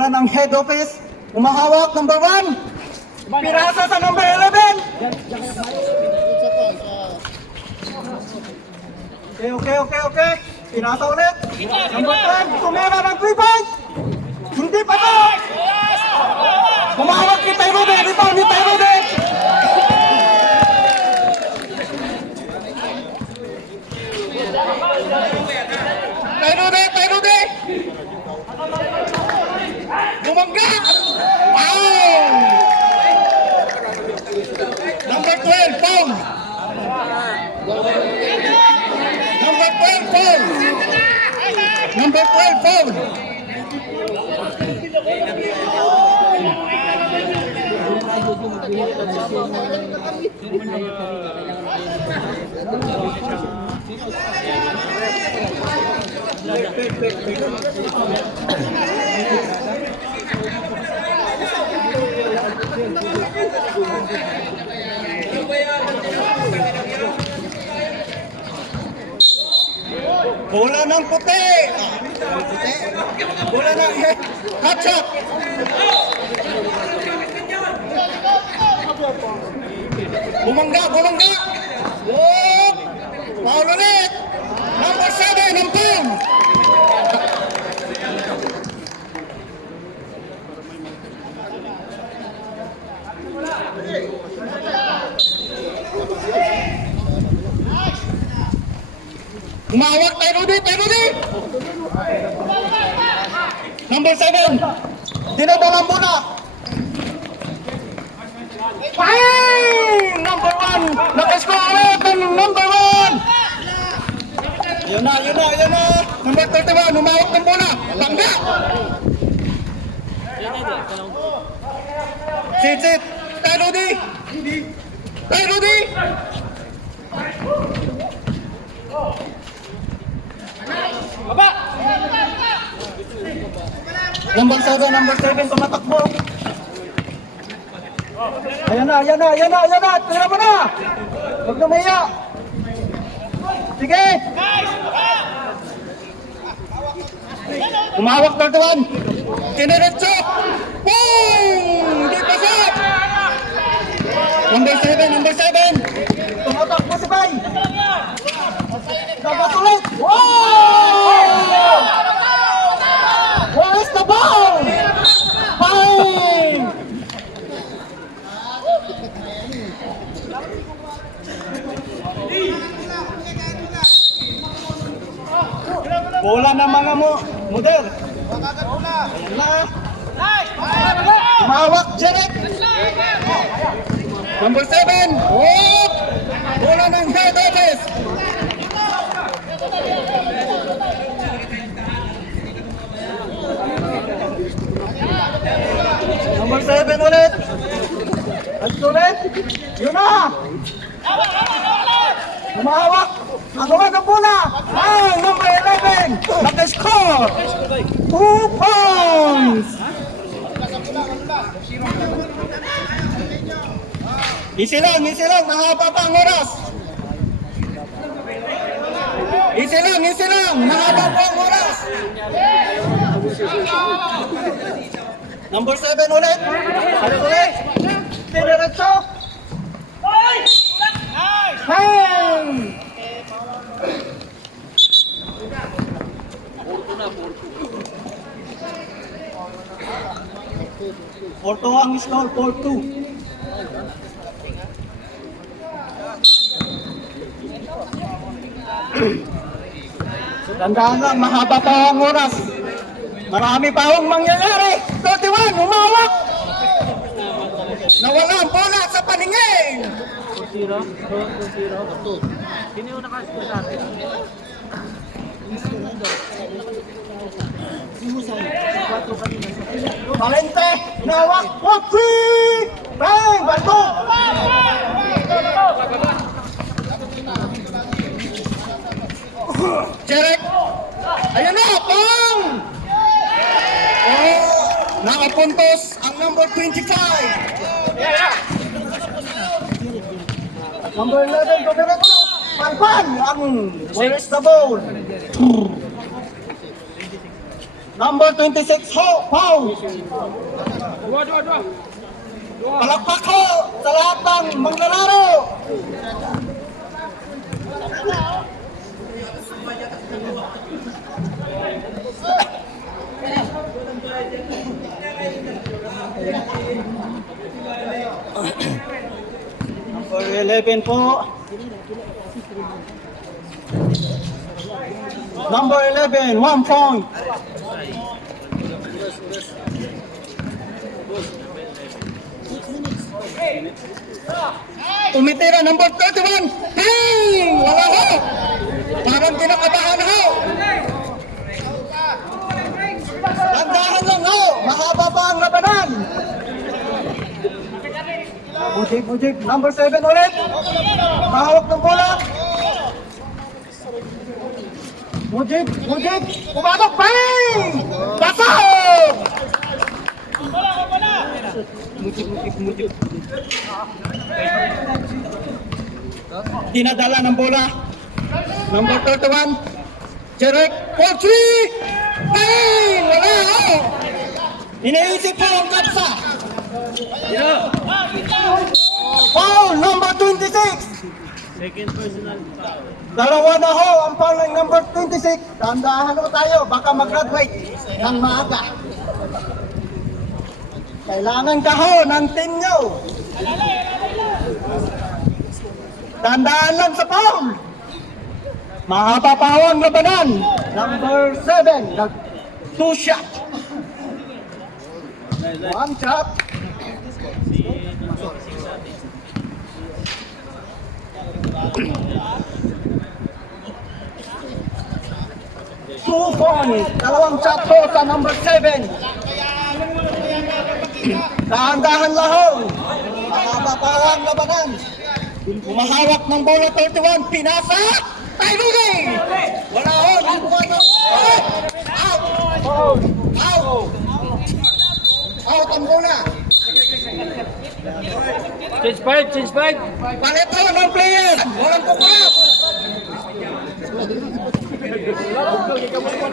Bola ng head office. Umahawak, number 1. Pirasa sa number 11. Okay. Pirasa ulit. Number 10. Tumira ng 3 points. Hindi pa to. Umahawak ni Tayrode. Rebound ni Tayrode. Tayrode. Bumangga! Wow! Number 12, Pong! Number 12, Pong! Bola ng puti! Bola ng hot shot! Bumangga! Oh! Foul ulit! Number 7, ang Pong! Umawak, Tayrode! Number 7! Dinadalang bola! Bang! Number 1! Nakaskoor ulit ang number 1! Yun na! Number 31, umawak ng bola! Bangga! Sit! Tayrode! Baba! Number 7 tumatakbo. Ayan na. Tira mo na. Huwag na maya. Sige. Umawak 31. Kiniretso. Boom! Hindi pasok. Number 7. Tumatakbo si Bay. Dapat ulit. Wow! Where is the ball? Bang! Bola ng mga model. Ayan na. Umawak, Jeric. Number 7. Oh! Bola ng head office. Number 7 ulit. Yun na. Umahawak. Ang ng bola. Number 11. Naka-score. 2 points. Easy lang. Mahaba pa ang oras. Easy lang. Mahaba pa ang oras. Number 7 ulit. Diretso. Bang! Porto ang score, 4-2. Tandaan lang, mahaba pa ang oras. Marami pa akong mangyayari. 31, umawak. Nawala ang bola sa paningin. 2-0. Sino yung nakasko sa atin? Valente, nawak, 1-3. Bang, bato. Jeric. Ayun na, Pong. Nakapuntos ang number 25. Number 11, Domingo. Panpan, where is the ball? Number 26 ho, foul. Palakpak ho sa lahat ng manlalaro. Number 11 po. Number 11, 1 point. Tumitira, number 31. Hey! Wala ho! Parang kinakabahan ho! Tandaan lang ho! Mahaba pa ang labanan! Mujib, number 7 ulit. Mahawak ng bola. Mujib, pumatok, bang! Pasok! Mujib. Dinadala ng bola. Number 31. Jerek, 4-3! Bang! Wala ho! Iniisip po ang kapsa. Foul, number 26. Second personal foul. Dalawa na ho ang foul ng number 26. Tandahan ho tayo, baka mag-graduate ng maaga. Kailangan ka ho ng team nyo. Tandaan lang sa foul. Mahaba pa ho ang labanan. Number 7, two shot. One shot. Two points. Dalawang shot po sa number 7. Dahan-dahan lahong. Mahaba pa ang labanan. Umahawak ng bola 31. Pinasa. Taylugay. Wala ho. Out. Out ang bola. Change five. Palit ho ng player. Walang kukurap.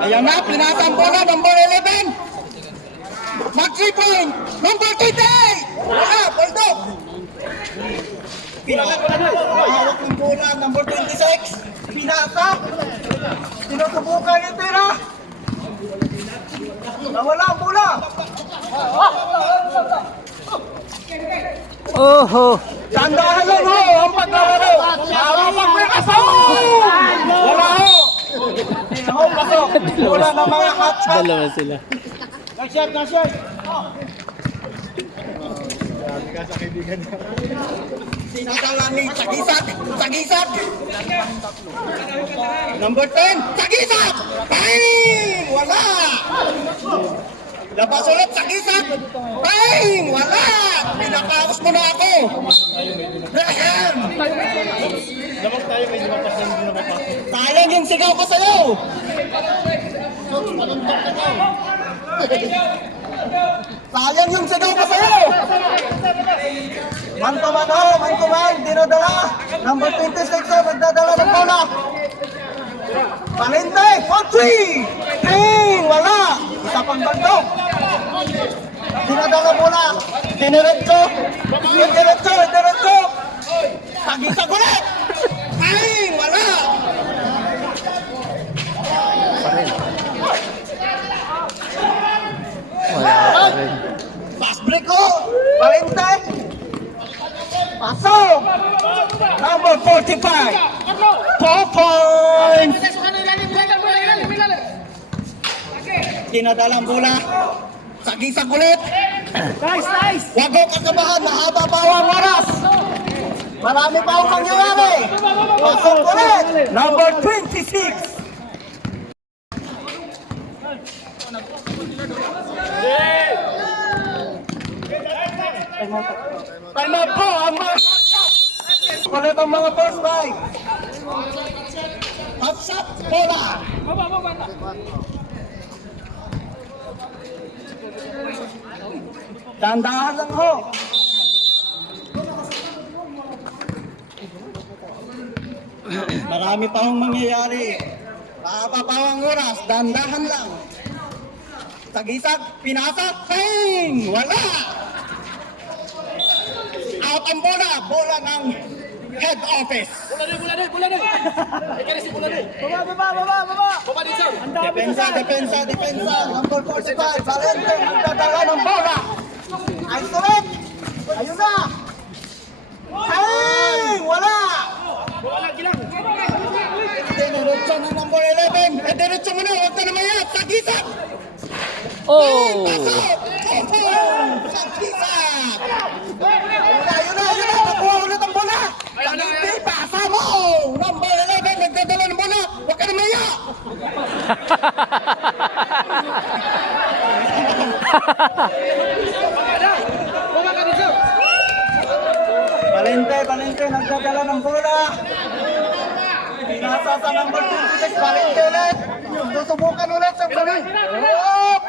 Ayan na, pinasa ang bola. Number 11. Mag 3 point. Number 28. Wala, Poldo. Pinahawak ng bola. Number 26. Pinasa. Tinutubukan yung tira. Nawala ang bola. Oho. Tandahan lang ho ang paglalaro. Hawak ng kaso. Wala ho. Ho, pasok. Wala ng mga hot shot. Dalawa sila. Sinadala ni Sagisag. Number 10, Sagisag. Bang! Wala. Labas ulit, Sagisag. Bang! Wala. Pinakaos mo na ako. Ahem. Sayang yung sigaw ko sa'yo. Sayang yung sigaw ko sa'yo. Man-to-man ho, man-to-man, dinadala. Number 26 ho, nagdadala ng bola. Palente, 4-3. Hey, wala. Isa pang bagdog. Dinadala bola. Diniretso. Tagisa ulit. Hey, wala. Fast break ho. Palente. Pasok! Number 45! 4 points! Dinadalang bola. Sagisag ulit. Nice! Huwag ko kakabahan. Mahaba pa ang oras. Marami pa ang mangyayari. Pasok ulit. Number 26. Time out po ang mga ulit ang mga first strike. Hot shot, bola. Dandahan lang ho. Marami pa hong mangyayari. Mahaba pa ang oras, dandahan lang. Sagisag, pinasa, hang! Wala! Out ang bola, bola ng head office. Bola din. Ikaw si bola din. Baba. Baba din, sir. Depensa. Number 45, Valente, magdadala ng bola. Ay, sulit! Ayun na! Hang! Wala! Wala, gilang. Diretso ng number 11. Diretso mo na, huwag ka na mayat. Sagisag! Oh! Pasok! Sagisag! Ayun na! Nakuha ulit ang bola! Valente, pasa mo! Number 11, nagdadala ng bola! Huwag ka na mayat! Baba ka din, sir. Valente, nagdadala ng bola. Pinasa sa number 26, Valente ulit. Susubukan ulit sa bola. Up!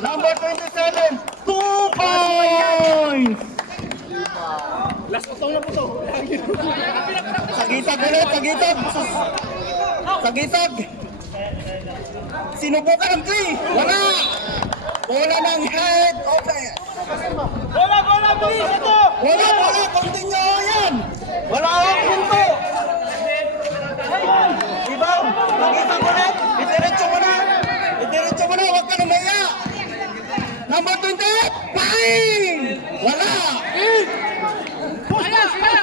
Number 27, 2 points! Last utong na po to. Sagisag ulit, Sagisag. Sinubukan ng 3. Wala! Bola ng head offense. Bola, bilis ito. Wala, continue yan! Wala akong punto! Ibaw, Sagisag ulit. Idiretso mo na, huwag ka na maya. Number 28, bang! Wala!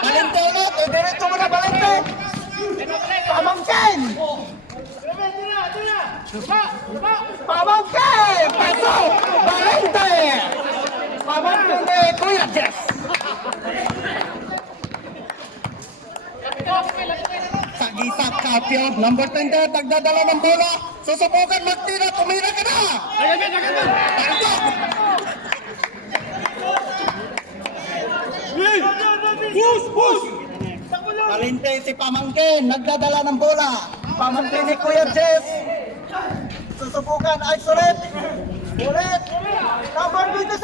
Valente ulit, idiretso mo na, Valente! Pamangkin! Pamangkin! Pasok! Valente! Pamangkin ni Kuya Jess! Sagisag Kapyo, number 28, nagdadala ng bola. Susubukan magtira, tumira ka na! Tandok! Push! Valente si Pamangkin, nagdadala ng bola. Pamangkin ni Kuya Jeff. Susubukan, ay sulit. Ulit. Number 27.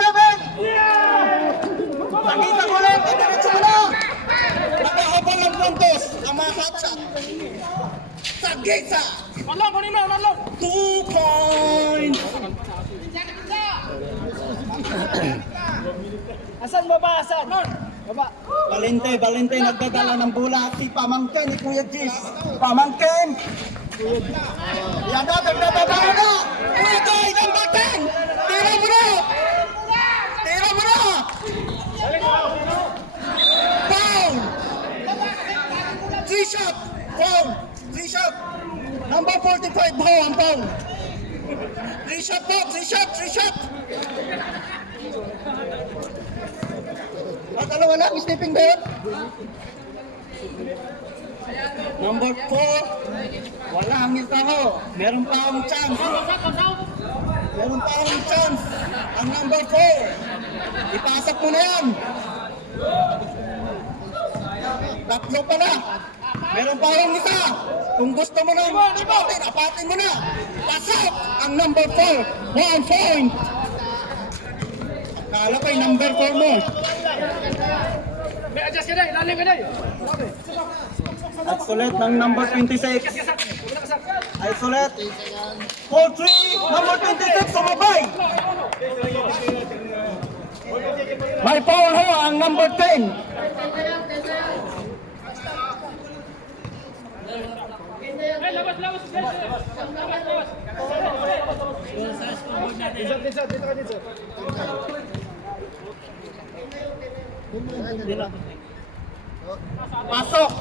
Sagisag ulit, diretso mo na. Nakahabol ng puntos, ang mga hotshot. Sagisag. Manlong. 2 points. Asan baba? Baba. Valente, nagdadala ng bola. Si Pamangkin ni Kuya Jeff. Pamangkin. Yan na, nagdadala na. Kuya Joy, number 10. Tira mo na. Foul. 3 shot. Foul. 3 shot. Number 45, Bao ang foul. 3 shot po, 3 shot. At dalawa lang, stepping back. Number 4, wala ang Miltaho. Meron pa akong chance. Ang number 4, ipasok mo na yan. Tatlo pa na. Meron pa akong isa. Kung gusto mo na apatin mo na. Pasok ang number 4, 1 point. Kala ko'y number 4 mo. May adjust ka na, ilalim ka na. At sulit ng number 26. Ay sulit. 4-3. Number 26 sumabay. May foul ho ang number 10. Labas. Dito ka dito. Pasok.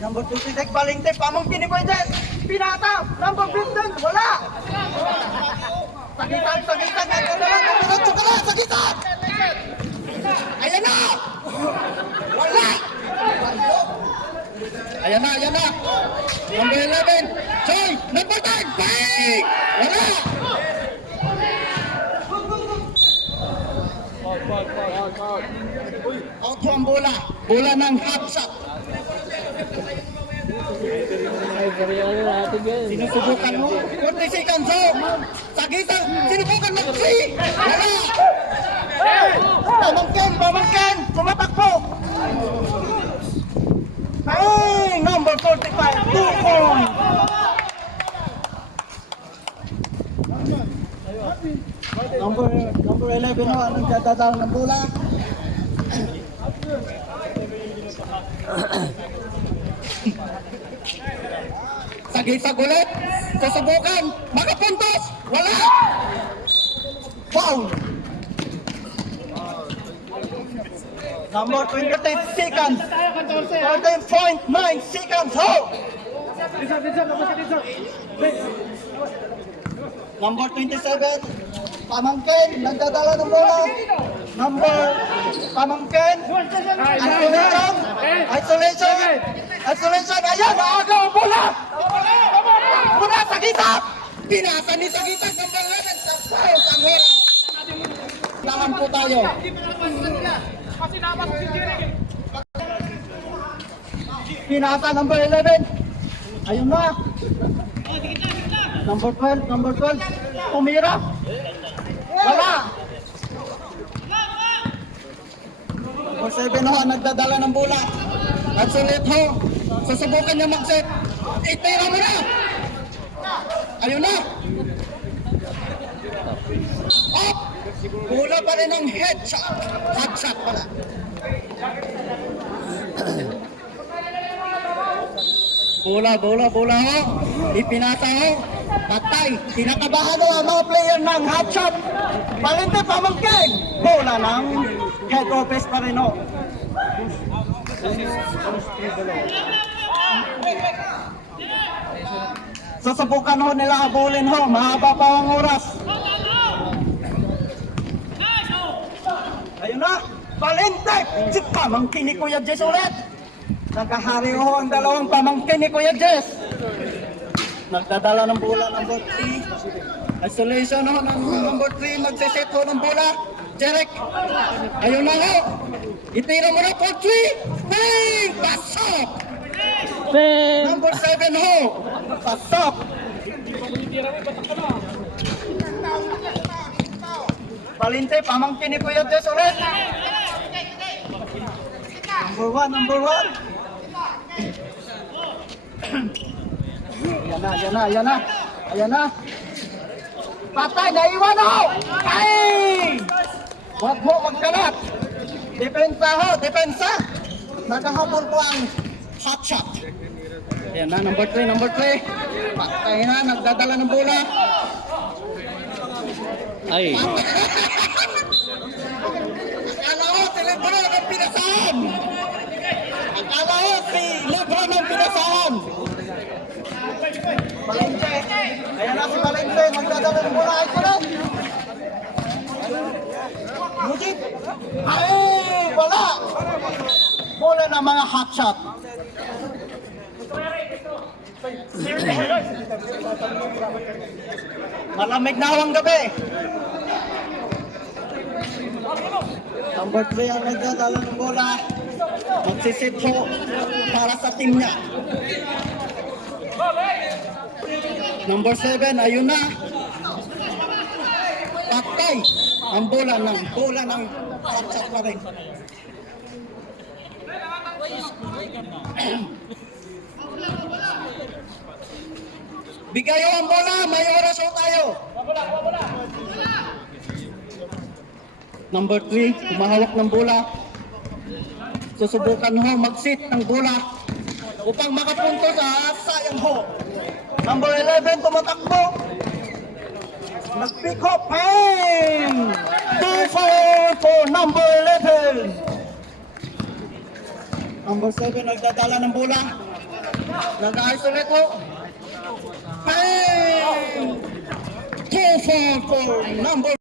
Number 26, Valente, Pamangkin ni Kuya Jess. Pinata, number 15, wala. Sagitan, diretso ka na, sagitan. Ayan na. Wala. Ayan na. Number 11, Joy, number 10, bang! Wala. Out ho ang bola. Bola ng half shot. Sinusubukan mo. 40 seconds ho. Sagitan, sinubukan mo. 3. Wala. Pamangkin, tumatakbo. Ay, number 45, 2 points. Number 11 ho, anong dadadal ng bola? Sagisag ulit, susubukan, makapuntos, wala! Foul! Number 28 seconds, 13.9 seconds, ho! Number 27, Pamangkin, nagdadala ng bola. Pamangkin, isolation, ayan, naaga ang bola! Bola sa gitna! Pinasa ni sa gitna, number 11, sa foul, ang hirap. Laman po tayo. Pinasa, number 11. Ayun na. Number 12. Tumira. Wala. Number 7 ho, nagdadala ng bola. At sulit ho. Susubukan niya mag-set. Itira mo na. Ayun na. Up. Bola pa rin ang headshot. Headshot pala. Bola ho. Ipinasa ho. Patay. Kinakabahan ho ang mga player ng hotshot. Palinte Pamangkin. Bola ng head office pa rin ho. Susubukan ho nila habulin ho. Mahaba pa ang oras. Ayun na. Palinte. Si Pamangkin ni Kuya Jess ulit. Nakahari ho ang dalawang pamangkin ni Kuya Jess. Nagdadala ng bola, number 3. Isolation ho ng number 3. Magsiset ho ng bola. Jerek. Ayun na ho. Itira mo na for 3. Bang! Pasok! Ben! Number 7 ho. Pasok! Palinte, pamangkin ni Kuya Jess ulit. Number 1. Ayan na. Patay, naiwan ho! Ay! Huwag mo magkalat. Depensa. Nakahabol po ang hot shot. Ayan na, number 3. Patay na, nagdadala ng bola. Ay! Akala ko si Lebron ang pinasahan. Valente. Ayan na si Valente. Magdadala ng bola. Ay, sunod. Mujib. Ay, wala. Bola ng mga hotshot. Malamig na ang gabi. Number 3 ang nagdadala ng bola. Magsisit ho para sa team niya. Number 7, ayun na. Patay ang bola ng hotshot pa rin. Bigay ho ang bola, may oras ho tayo. Number 3, kumahawak ng bola. Susubukan ho mag-sit ng bola upang makapunto sa sayang ho. Number 11, tumatakbo. Nag-pick up, bang! 2-4 for number 11. Number 7, nagdadala ng bola. Nag-isolate ho. Bang! 2-4 for number